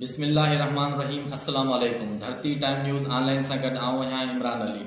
बिस्मिल्लाहिर्रहमानिर्रहीम। अस्सलाम वालेकुम। धरती टाइम न्यूज़ ऑनलाइन सां गॾु आऊं आहियां इमरान अली।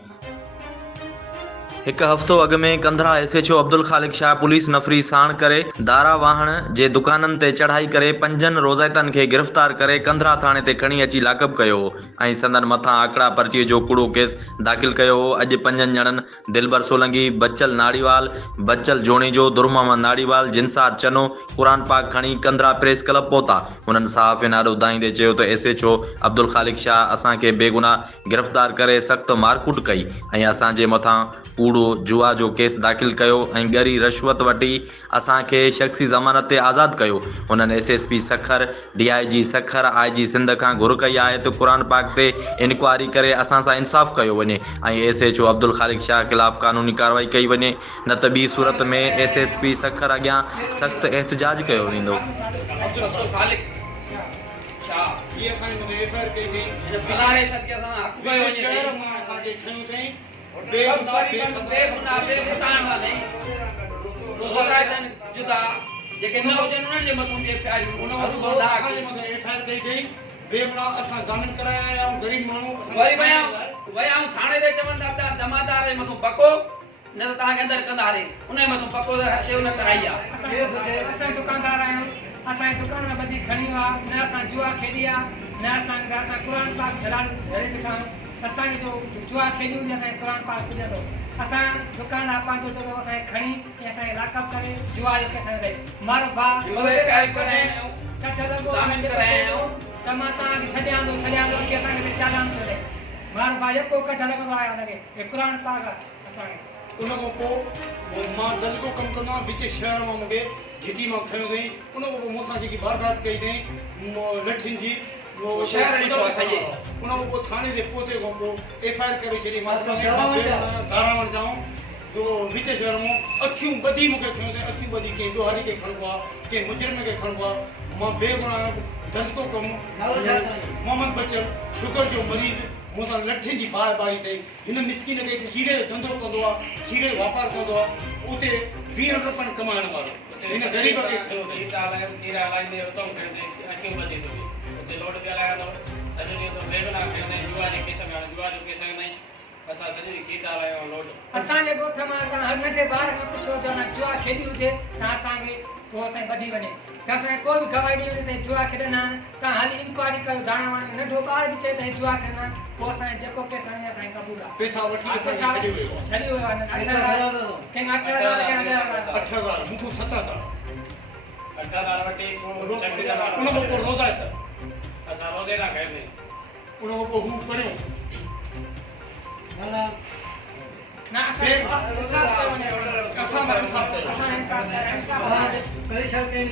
एक हफ़्तो अॻु में कंधरा SHO अब्दुल ख़ालिक शाह पुलिस नफ़री साण करे दारा वाहण जे दुकाननि ते चढ़ाई करे 5 रोज़ाइतनि खे गिरफ़्तार करे कंधरा थाणे ते खणी अची लाकअप कयो हो ऐं संदन मथां आकड़ा पर्चीअ जो कूड़ो केस दाख़िल कयो हो। अॼु 5 ॼणनि दिलबर सोलंकी, बच्चल नाड़ीवाल, बच्चल जोणीजो, दुरमामा नाड़ीवाल, जिनसार चनो क़ुरान पाक खणी कंधरा प्रेस क्लब पहुता। उन्हनि साफ़ नालो ॿुधाईंदे चयो त SHO अब्दुल ख़ालिक शाह असांखे बेगुनाह गिरफ़्तार करे सख़्तु मारकुट कई ऐं असांजे मथां कूड़ो जुआ जो केस दाख़िल कयो ऐं ॻरी रिश्वत वठी असांखे शख़्सी ज़मानत ते आज़ादु कयो। हुननि SSP सखर, DIG सखर, IG सिंध खां घुर कई आहे त क़ुरान पाक ते इंक्वायरी करे असां सां इंसाफ़ कयो वञे ऐं SHO अब्दुल ख़ालिक शाह ख़िलाफ़ु क़ानूनी कार्रवाई कई वञे, न त ॿी सूरत में SSP सखर अॻियां सख़्तु एहतिजाज कयो वेंदो। असांजे दुकान में बदी खणी हुआ न असां जुआ खेॾी आहे न असां क़ुरान पाक धरे ॾिठा असांखे जो जुआ खेॾी हुजे असांखे क़ुरान पाक पुॼंदो। असां दुकान आहे पंहिंजो जॻह असांखे खणी ऐं असांखे लाकअप करे जुआ जो केस ॾेई मारो भाउ त मां तव्हांखे छॾियां थो की असांखे चालान थो ॾे मारो भाउ जेको कढ लॻंदो आहे हुनखे हे क़ुरान पाक आहे असांखे। उन खां पोइ मां दलको कमु कंदो आहियां विच शहर मां मूंखे झिटी मां खयो अथई। उन खां पोइ मूंसां जेकी वारदात कई अथई लठियुनि जी उन खां पोइ थाणे जे पहुचे खां पोइ FIR करे छॾी मां दारावण जाऊं जो विच शहर मां अखियूं ॿधी मूंखे खयो अथई। अखियूं ॿधी कंहिं ॾोहारी खे खणिबो आहे, कंहिं मुजरिम खे खणिबो आहे। मां बेगुनाह दलको कमु मोहम्मद बचल शुगर जो मरीज़ मूंसां लठियुनि जी बारी अथई। हिन मिसकिन खे खीरे जो धंधो कंदो आहे, खीरे जो वापारु कंदो आहे, उते 20 रुपया कमाइण वारो हिन ग़रीब खे खयो अथई। असांजे ॻोठ मां हर नंढे ॿार खां पुछो त जुआ खेॾी हुजे त असांखे उहो असांखे ॿधी वञे त असांखे कोई बि गवाही ॾेई वञे त जुआ खेॾंदा आहिनि तव्हां हाली इंक्वायरी कयो। दाणा वाणा नंढो ॿार बि चए त जुआ खेॾंदा आहिनि पोइ असांखे जेको केस हणे असांखे क़बूल आहे। पैसा वठी छॾी वियो आहे 8,000 मूंखां 7,000 वठी उन खां पोइ रोज़ाइत असां रोज़े था कयूं उन खां पोइ हू करियो ना असां